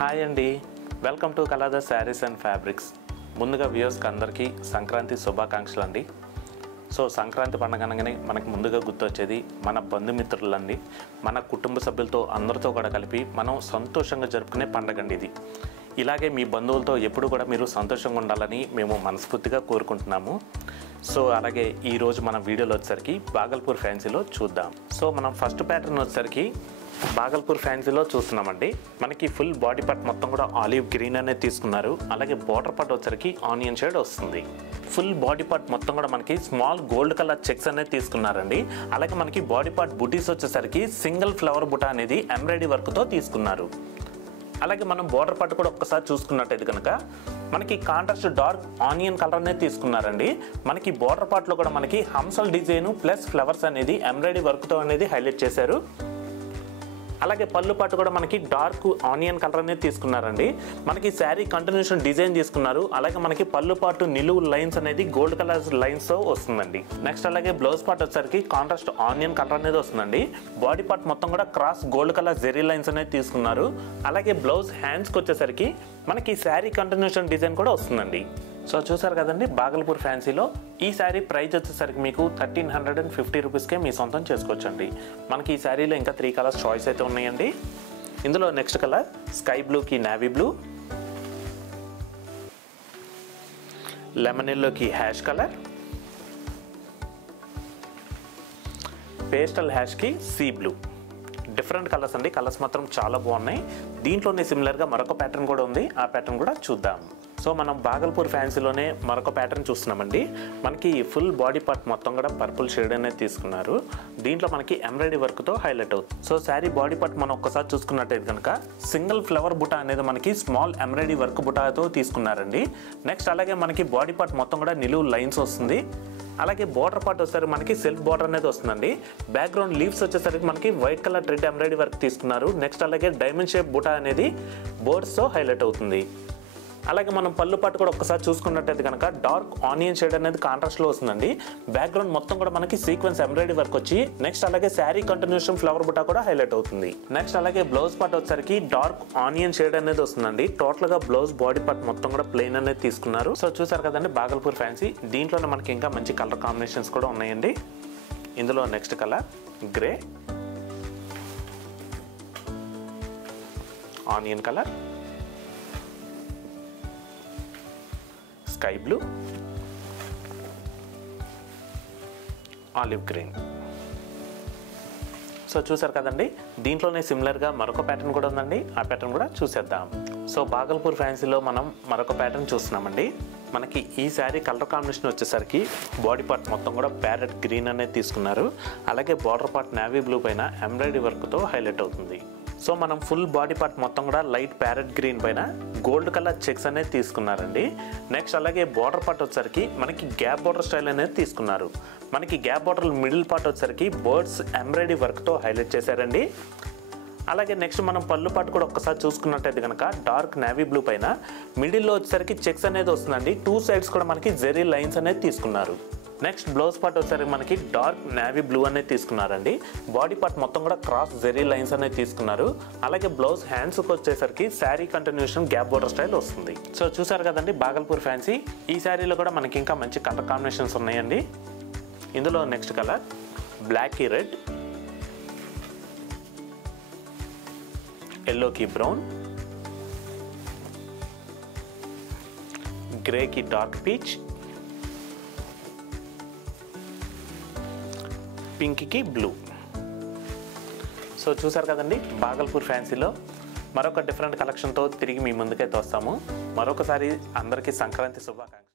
Hi అండి, welcome to Kaladhar saris and fabrics. ముందుగా వ్యూయర్స్కి అందరికీ సంక్రాంతి శుభాకాంక్షలు అండి. సో సంక్రాంతి పండుగ అనగానే మనకు ముందుగా గుర్తొచ్చేది మన బంధుమిత్రులండి. మన కుటుంబ సభ్యులతో అందరితో కూడా కలిపి మనం సంతోషంగా జరుపుకునే పండుగ అండి ఇది. ఇలాగే మీ బంధువులతో ఎప్పుడు కూడా మీరు సంతోషంగా ఉండాలని మేము మనస్ఫూర్తిగా కోరుకుంటున్నాము. సో అలాగే ఈరోజు మన వీడియోలో వచ్చేసరికి బాగల్పూర్ ఫ్యాన్సీలో చూద్దాం. సో మనం ఫస్ట్ ప్యాటర్న్ వచ్చేసరికి బాగల్పూర్ ఫ్యాన్సీలో చూస్తున్నామండి. మనకి ఫుల్ బాడీ పార్ట్ మొత్తం కూడా ఆలివ్ గ్రీన్ అనేది తీసుకున్నారు. అలాగే బార్డర్ పార్ట్ వచ్చరికి ఆనియన్ షేడ్ వస్తుంది. ఫుల్ బాడీ పార్ట్ మొత్తం కూడా మనకి స్మాల్ గోల్డ్ కలర్ చెక్స్ అనేది తీసుకున్నారండి. అలాగే మనకి బాడీ పార్ట్ బుటీస్ వచ్చేసరికి సింగిల్ ఫ్లవర్ బుటా అనేది ఎంబ్రాయిడరీ వర్క్తో తీసుకున్నారు. అలాగే మనం బార్డర్ పార్ట్ కూడా ఒక్కసారి చూసుకున్నట్టయితే కనుక మనకి కాంట్రాస్ట్ డార్క్ ఆనియన్ కలర్ అనేది తీసుకున్నారండి. మనకి బార్డర్ పార్ట్లో కూడా మనకి హంసల్ డిజైన్ ప్లస్ ఫ్లవర్స్ అనేది ఎంబ్రాయిడరీ వర్క్తో అనేది హైలైట్ చేశారు. అలాగే పళ్ళు పాటు కూడా మనకి డార్క్ ఆనియన్ కలర్ అనేది తీసుకున్నారండి. మనకి శారీ కంటిన్యూషన్ డిజైన్ తీసుకున్నారు. అలాగే మనకి పళ్ళు పాటు నిలువు లైన్స్ అనేది గోల్డ్ కలర్ లైన్స్ తో వస్తుందండి. నెక్స్ట్ అలాగే బ్లౌజ్ పార్ట్ వచ్చేసరికి కాంట్రాస్ట్ ఆనియన్ కలర్ అనేది వస్తుందండి. బాడీ పార్ట్ మొత్తం కూడా cross gold colour zari lines అనేది తీసుకున్నారు. అలాగే బ్లౌజ్ హ్యాండ్స్కి వచ్చేసరికి మనకి శారీ కంటిన్యూషన్ డిజైన్ కూడా వస్తుందండి. సో చూసారు కదండి, బాగల్పూర్ ఫ్యాన్సీలో ఈ శారీ ప్రైస్ వచ్చేసరికి మీకు 1350 రూపీస్కే మీ సొంతం చేసుకోవచ్చండి. మనకి ఈ శారీలో ఇంకా 3 కలర్స్ చాయిస్ అయితే ఉన్నాయండి. ఇందులో నెక్స్ట్ కలర్ స్కై బ్లూకి నావీ బ్లూ, లెమన్ ఎల్లోకి హ్యాష్ కలర్, పేస్టల్ హ్యాష్కి సీ బ్లూ. డిఫరెంట్ కలర్స్ అండి. కలర్స్ మాత్రం చాలా బాగున్నాయి. దీంట్లోనే సిమిలర్గా మరొక ప్యాటర్న్ కూడా ఉంది. ఆ ప్యాటర్న్ కూడా చూద్దాం. సో మనం బాగల్పూర్ ఫ్యాన్సీలోనే మరొక ప్యాటర్న్ చూస్తున్నామండి. మనకి ఫుల్ బాడీ పార్ట్ మొత్తం కూడా పర్పుల్ షేడ్ అనేది తీసుకున్నారు. దీంట్లో మనకి ఎంబ్రాయిడరీ వర్క్తో హైలైట్ అవుతుంది. సో శారీ బాడీ పార్ట్ మనం ఒక్కసారి చూసుకున్నట్టయితే కనుక సింగిల్ ఫ్లవర్ బుటా అనేది మనకి స్మాల్ ఎంబ్రాయిడరీ వర్క్ బుటాతో తీసుకున్నారండి. నెక్స్ట్ అలాగే మనకి బాడీ పార్ట్ మొత్తం కూడా నిలువు లైన్స్ వస్తుంది. అలాగే బార్డర్ పార్ట్ వచ్చేసరికి మనకి సెల్ఫ్ బార్డర్ అనేది వస్తుందండి. బ్యాక్గ్రౌండ్ లీవ్స్ వచ్చేసరికి మనకి white colour thread embroidery work తీసుకున్నారు. నెక్స్ట్ అలాగే డైమండ్ షేప్ బుటా అనేది బోర్డ్స్తో హైలైట్ అవుతుంది. అలాగే మనం పళ్ళు పాటు కూడా ఒక్కసారి చూసుకున్నట్టయితే కనుక డార్క్ ఆనియన్ షేడ్ అనేది కాంట్రాస్ట్లో వస్తుందండి. బ్యాక్గ్రౌండ్ మొత్తం కూడా మనకి సీక్వెన్స్ ఎంబ్రాయిడరీ వర్క్ వచ్చి నెక్స్ట్ అలాగే శారీ కంటిన్యూషన్ ఫ్లవర్ బుటా కూడా హైలైట్ అవుతుంది. నెక్స్ట్ అలాగే బ్లౌజ్ పార్ట్ వచ్చేసరికి డార్క్ ఆనియన్ షేడ్ అనేది వస్తుందండి. టోటల్గా బ్లౌజ్ బాడీ పార్ట్ మొత్తం కూడా ప్లెయిన్ అనేది తీసుకున్నారు. సో చూసారు కదండి బాగల్పూర్ ఫ్యాన్సీ. దీంట్లోనే మనకి ఇంకా మంచి కలర్ కాంబినేషన్స్ కూడా ఉన్నాయండి. ఇందులో next colour grey, onion colour, sky blue, olive green. So చూసారు కదండి, దీంట్లోనే సిమిలర్గా మరొక ప్యాటర్న్ కూడా ఉందండి. ఆ ప్యాటర్న్ కూడా చూసేద్దాం. సో బాగల్పూర్ ఫ్యాన్సీలో మనం మరొక ప్యాటర్న్ చూస్తున్నామండి. మనకి ఈ శారీ కలర్ కాంబినేషన్ వచ్చేసరికి బాడీ పార్ట్ మొత్తం కూడా ప్యారెట్ గ్రీన్ అనేది తీసుకున్నారు. అలాగే బార్డర్ పార్ట్ నావీ బ్లూ పైన ఎంబ్రాయిడరీ వర్క్తో హైలైట్ అవుతుంది. సో మనం ఫుల్ బాడీ పార్ట్ మొత్తం కూడా లైట్ ప్యారెట్ గ్రీన్ పైన గోల్డ్ కలర్ చెక్స్ అనేది తీసుకున్నారండి. నెక్స్ట్ అలాగే బార్డర్ పార్ట్ వచ్చేసరికి మనకి గ్యాప్ బార్డర్ స్టైల్ అనేది తీసుకున్నారు. మనకి గ్యాప్ బార్డర్ మిడిల్ పార్ట్ వచ్చేసరికి బర్డ్స్ ఎంబ్రాయిడరీ వర్క్తో హైలైట్ చేశారండి. అలాగే నెక్స్ట్ మనం పళ్ళు పాటు కూడా ఒక్కసారి చూసుకున్నట్టయితే కనుక డార్క్ నావీ బ్లూ పైన మిడిల్లో వచ్చేసరికి చెక్స్ అనేది వస్తుందండి. 2 సైడ్స్ కూడా మనకి జెరీ లైన్స్ అనేది తీసుకున్నారు. నెక్స్ట్ బ్లౌజ్ పార్ట్ వచ్చేసరికి మనకి డార్క్ నావీ బ్లూ అనేది తీసుకున్నారండి. బాడీ పార్ట్ మొత్తం కూడా క్రాస్ జెరీ లైన్స్ అనేది తీసుకున్నారు. అలాగే బ్లౌజ్ హ్యాండ్స్కి వచ్చేసరికి sari continuation gap border style వస్తుంది. సో చూసారు కదండి బాగల్పూర్ ఫ్యాన్సీ. ఈ శారీలో కూడా మనకి ఇంకా మంచి కలర్ కాంబినేషన్స్ ఉన్నాయండి. ఇందులో నెక్స్ట్ కలర్ బ్లాక్కి రెడ్, ఎల్లోకి బ్రౌన్, గ్రేకి డార్క్ పీచ్, పింక్కి బ్లూ. సో చూసారు కదండి బాగల్పూర్ ఫ్యాన్సీలో మరొక డిఫరెంట్ కలెక్షన్తో తిరిగి మీ ముందుకైతే వస్తాము. మరొకసారి అందరికీ సంక్రాంతి శుభాకాంక్షలు.